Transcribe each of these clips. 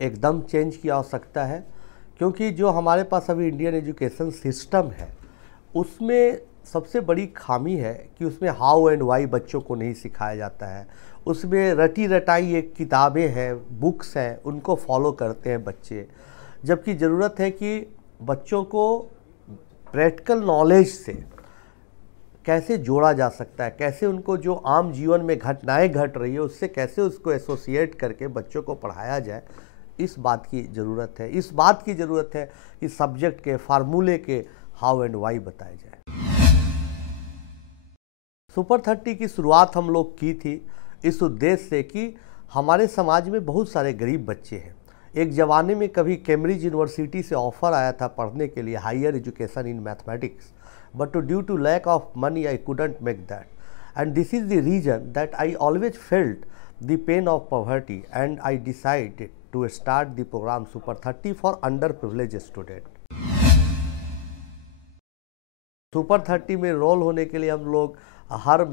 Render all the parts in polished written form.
एकदम चेंज की आवश्यकता है, क्योंकि जो हमारे पास अभी इंडियन एजुकेशन सिस्टम है उसमें सबसे बड़ी खामी है कि उसमें हाउ एंड वाई बच्चों को नहीं सिखाया जाता है। उसमें रटी रटाई एक किताबें हैं, बुक्स हैं, उनको फॉलो करते हैं बच्चे, जबकि ज़रूरत है कि बच्चों को प्रैक्टिकल नॉलेज से कैसे जोड़ा जा सकता है, कैसे उनको जो आम जीवन में घटनाएं घट रही है उससे कैसे उसको एसोसिएट करके बच्चों को पढ़ाया जाए, इस बात की ज़रूरत है। इस बात की ज़रूरत है कि सब्जेक्ट के फार्मूले के हाउ एंड वाई बताए जाए। सुपर 30 की शुरुआत हम लोग की थी इस उद्देश्य से कि हमारे समाज में बहुत सारे गरीब बच्चे हैं। एक ज़माने में कभी कैम्ब्रिज यूनिवर्सिटी से ऑफ़र आया था पढ़ने के लिए higher education in mathematics, but due to lack of money I couldn't make that, and this is the reason that I always felt the pain of poverty, and I decided to start the program Super 30 for underprivileged student। Super 30 में role होने के लिए हम लोग हर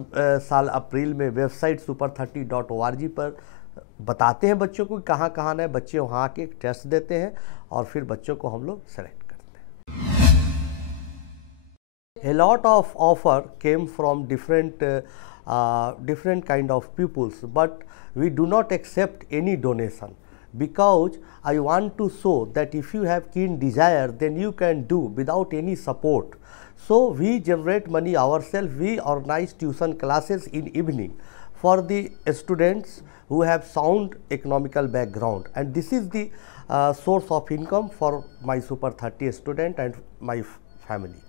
साल अप्रैल में website super30.org पर बताते हैं बच्चों को कहाँ कहाँ आना है। बच्चे वहाँ आके टेस्ट देते हैं और फिर बच्चों को हम लोग सेलेक्ट करते हैं। A lot of offer came from different kind of pupils, but we do not accept any donation because I want to show that if you have keen desire, then you can do without any support. So we generate money ourselves. We organize tuition classes in evening for the students who have sound economical background, and this is the source of income for my Super 30 student and my family।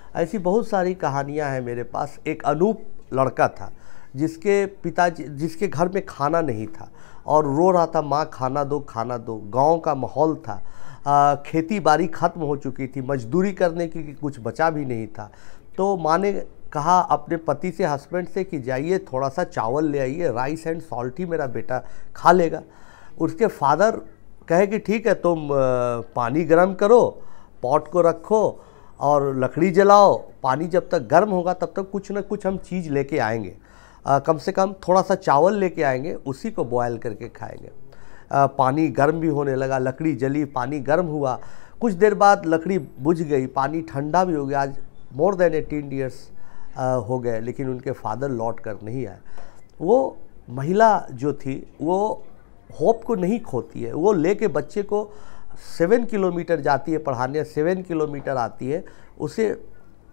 ऐसी बहुत सारी कहानियां हैं मेरे पास। एक अनूप लड़का था जिसके घर में खाना नहीं था और रो रहा था, माँ खाना दो खाना दो। गांव का माहौल था, खेती बाड़ी ख़त्म हो चुकी थी, मजदूरी करने की कुछ बचा भी नहीं था। तो माँ ने कहा अपने पति से, हस्बैंड से कि जाइए थोड़ा सा चावल ले आइए, राइस एंड सॉल्ट ही मेरा बेटा खा लेगा। उसके फादर कहे कि ठीक है, तुम पानी गर्म करो, पॉट को रखो और लकड़ी जलाओ, पानी जब तक गर्म होगा तब तक कुछ ना कुछ हम चीज़ लेके आएंगे, कम से कम थोड़ा सा चावल लेके आएंगे, उसी को बॉयल करके खाएंगे। पानी गर्म भी होने लगा, लकड़ी जली, पानी गर्म हुआ। कुछ देर बाद लकड़ी बुझ गई, पानी ठंडा भी हो गया। आज मोर देन 18 ईयर्स हो गए, लेकिन उनके फादर लौट कर नहीं आए। वो महिला जो थी वो होप को नहीं खोती है, वो लेके बच्चे को 7 किलोमीटर जाती है पढ़ाने, 7 किलोमीटर आती है, उसे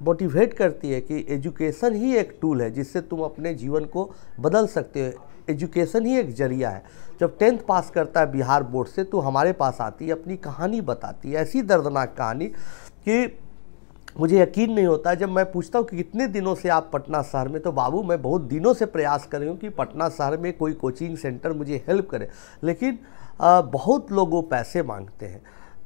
मोटिवेट करती है कि एजुकेशन ही एक टूल है जिससे तुम अपने जीवन को बदल सकते हो। एजुकेशन ही एक जरिया है। जब 10th पास करता है बिहार बोर्ड से तो हमारे पास आती है, अपनी कहानी बताती है, ऐसी दर्दनाक कहानी कि मुझे यकीन नहीं होता। जब मैं पूछता हूँ कि कितने दिनों से आप पटना शहर में, तो बाबू मैं बहुत दिनों से प्रयास कर रही हूँ कि पटना शहर में कोई कोचिंग सेंटर मुझे हेल्प करे, लेकिन बहुत लोग वो पैसे मांगते हैं।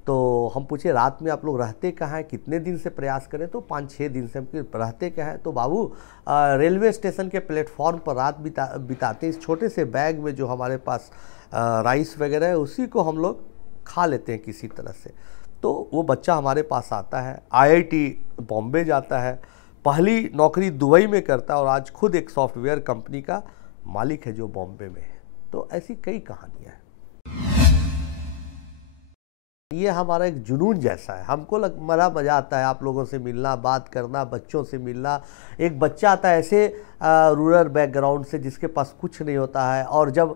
तो हम पूछे रात में आप लोग रहते कहाँ हैं, कितने दिन से प्रयास करें, तो 5-6 दिन से। हम रहते कहाँ हैं, तो बाबू रेलवे स्टेशन के प्लेटफॉर्म पर रात बिताते। इस छोटे से बैग में जो हमारे पास राइस वगैरह है उसी को हम लोग खा लेते हैं किसी तरह से। तो वो बच्चा हमारे पास आता है, IIT बॉम्बे जाता है, पहली नौकरी दुबई में करता है और आज खुद एक सॉफ्टवेयर कंपनी का मालिक है जो बॉम्बे में है। तो ऐसी कई कहानियाँ हैं। ये हमारा एक जुनून जैसा है, हमको बड़ा मज़ा आता है आप लोगों से मिलना, बात करना, बच्चों से मिलना। एक बच्चा आता है ऐसे रूरल बैकग्राउंड से जिसके पास कुछ नहीं होता है, और जब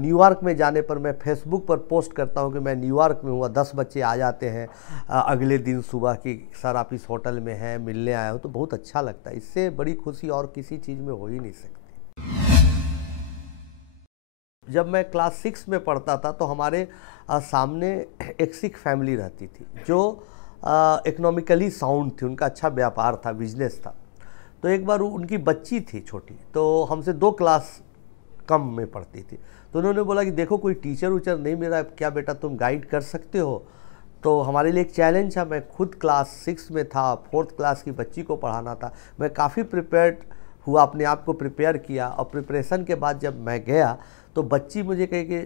न्यूयॉर्क में जाने पर मैं फेसबुक पर पोस्ट करता हूँ कि मैं न्यूयॉर्क में हुआ, 10 बच्चे आ जाते हैं अगले दिन सुबह कि सर आप इस होटल में हैं, मिलने आया हो, तो बहुत अच्छा लगता है। इससे बड़ी खुशी और किसी चीज़ में हो ही नहीं सकती। जब मैं क्लास 6 में पढ़ता था तो हमारे सामने एक सिख फैमिली रहती थी जो इकोनॉमिकली साउंड थी, उनका अच्छा व्यापार था, बिजनेस था। तो एक बार उनकी बच्ची थी छोटी, तो हमसे 2 क्लास कम में पढ़ती थी। तो उन्होंने बोला कि देखो कोई टीचर उचर नहीं मिला, क्या बेटा तुम गाइड कर सकते हो? तो हमारे लिए एक चैलेंज था। मैं खुद क्लास 6 में था, 4th क्लास की बच्ची को पढ़ाना था। मैं काफ़ी प्रिपेयर्ड हुआ, अपने आप को प्रिपेयर किया, और प्रिपरेशन के बाद जब मैं गया तो बच्ची मुझे कहे कि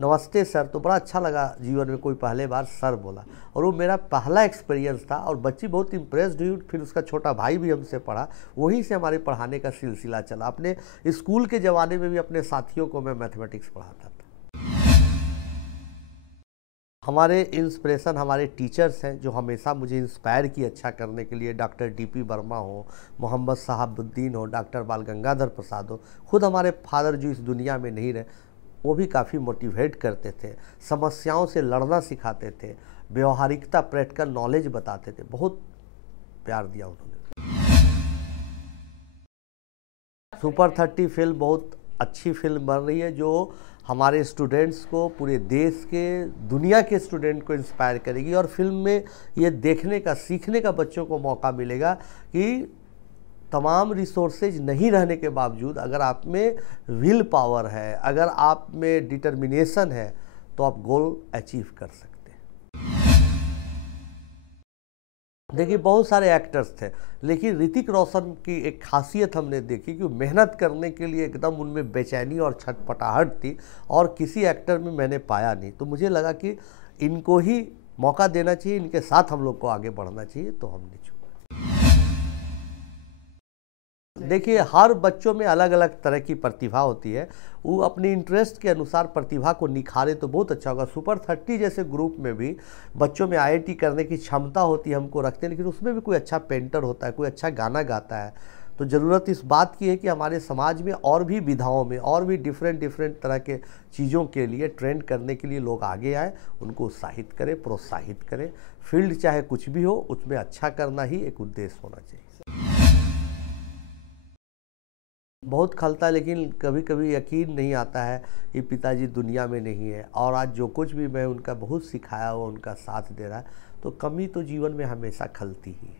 नमस्ते सर, तो बड़ा अच्छा लगा जीवन में कोई पहले बार सर बोला, और वो मेरा पहला एक्सपीरियंस था और बच्ची बहुत इम्प्रेस्ड हुई। फिर उसका छोटा भाई भी हमसे पढ़ा, वहीं से हमारे पढ़ाने का सिलसिला चला। अपने स्कूल के ज़माने में भी अपने साथियों को मैं मैथमेटिक्स पढ़ाता था। हमारे इंस्पिरेशन हमारे टीचर्स हैं जो हमेशा मुझे इंस्पायर किए अच्छा करने के लिए। डॉक्टर डीपी वर्मा हो, मोहम्मद शहाबुद्दीन हो, डॉक्टर बाल गंगाधर प्रसाद हो। खुद हमारे फादर जो इस दुनिया में नहीं रहे, वो भी काफ़ी मोटिवेट करते थे, समस्याओं से लड़ना सिखाते थे, व्यवहारिकता प्रैक्टिकल नॉलेज बताते थे। बहुत प्यार दिया उन्होंने। सुपर 30 फिल्म बहुत अच्छी फिल्म बन रही है जो हमारे स्टूडेंट्स को, पूरे देश के, दुनिया के स्टूडेंट को इंस्पायर करेगी। और फिल्म में ये देखने का, सीखने का बच्चों को मौका मिलेगा कि तमाम रिसोर्सेज नहीं रहने के बावजूद अगर आप में विल पावर है, अगर आप में डिटर्मिनेशन है, तो आप गोल अचीव कर सकते हैं। देखिए बहुत सारे एक्टर्स थे, लेकिन ऋतिक रोशन की एक खासियत हमने देखी कि मेहनत करने के लिए एकदम उनमें बेचैनी और छटपटाहट थी, और किसी एक्टर में मैंने पाया नहीं। तो मुझे लगा कि इनको ही मौका देना चाहिए, इनके साथ हम लोग को आगे बढ़ना चाहिए, तो हमने चुना। देखिए हर बच्चों में अलग अलग तरह की प्रतिभा होती है, वो अपनी इंटरेस्ट के अनुसार प्रतिभा को निखारे तो बहुत अच्छा होगा। सुपर 30 जैसे ग्रुप में भी बच्चों में IIT करने की क्षमता होती है, हमको रखते हैं, लेकिन उसमें भी कोई अच्छा पेंटर होता है, कोई अच्छा गाना गाता है। तो ज़रूरत इस बात की है कि हमारे समाज में और भी विधाओं में और भी डिफरेंट तरह के चीज़ों के लिए ट्रेंड करने के लिए लोग आगे आए, उनको उत्साहित करें, प्रोत्साहित करें। फील्ड चाहे कुछ भी हो, उसमें अच्छा करना ही एक उद्देश्य होना चाहिए। बहुत खलता है, लेकिन कभी कभी यकीन नहीं आता है कि पिताजी दुनिया में नहीं है, और आज जो कुछ भी मैं उनका बहुत सिखाया हुआ उनका साथ दे रहा है, तो कमी तो जीवन में हमेशा खलती ही है।